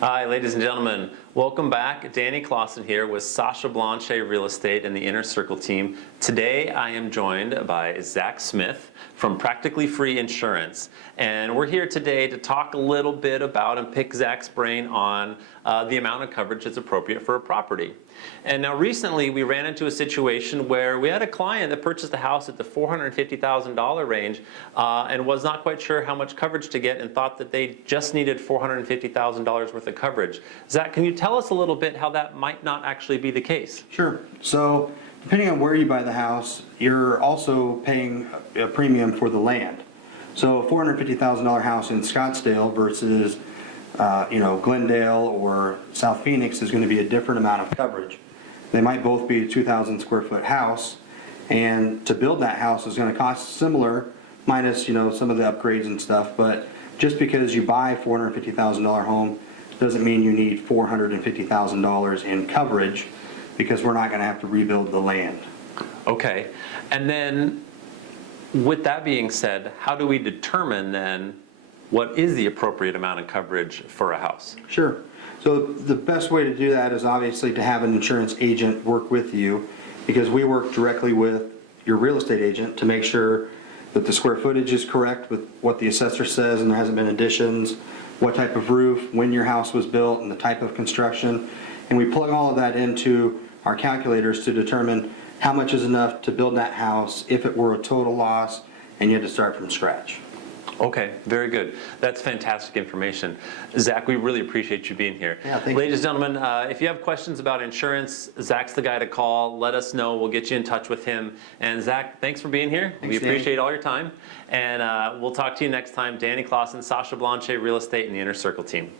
Hi, ladies and gentlemen. Welcome back. Danny Clausen here with Sasha Blanchet Real Estate and the Inner Circle team. Today I am joined by Zach Smith from Practically Free Insurance. And we're here today to talk a little bit about and pick Zach's brain on the amount of coverage that's appropriate for a property. And now recently we ran into a situation where we had a client that purchased a house at the $450,000 range and was not quite sure how much coverage to get and thought that they just needed $450,000 worth of coverage. Zach, can you tell us a little bit how that might not actually be the case? Sure. So depending on where you buy the house, you're also paying a premium for the land. So a $450,000 house in Scottsdale versus Glendale or South Phoenix is going to be a different amount of coverage. They might both be a 2,000 square foot house, and to build that house is going to cost similar, minus some of the upgrades and stuff. But just because you buy a $450,000 home doesn't mean you need $450,000 in coverage, because we're not going to have to rebuild the land. Okay, and then with that being said, how do we determine then what is the appropriate amount of coverage for a house? Sure. So the best way to do that is obviously to have an insurance agent work with you, because we work directly with your real estate agent to make sure that the square footage is correct with what the assessor says and there hasn't been additions, what type of roof, when your house was built, and the type of construction. And we plug all of that into our calculators to determine how much is enough to build that house if it were a total loss and you had to start from scratch. Okay, very good. That's fantastic information. Zach, we really appreciate you being here. Yeah, thank Ladies you. and gentlemen, if you have questions about insurance, Zach's the guy to call. Let us know. We'll get you in touch with him. And Zach, thanks for being here. Thanks, we appreciate Danny. all your time. And we'll talk to you next time. Danny Clausen, Sasha Blanchet Real Estate, and the Inner Circle team.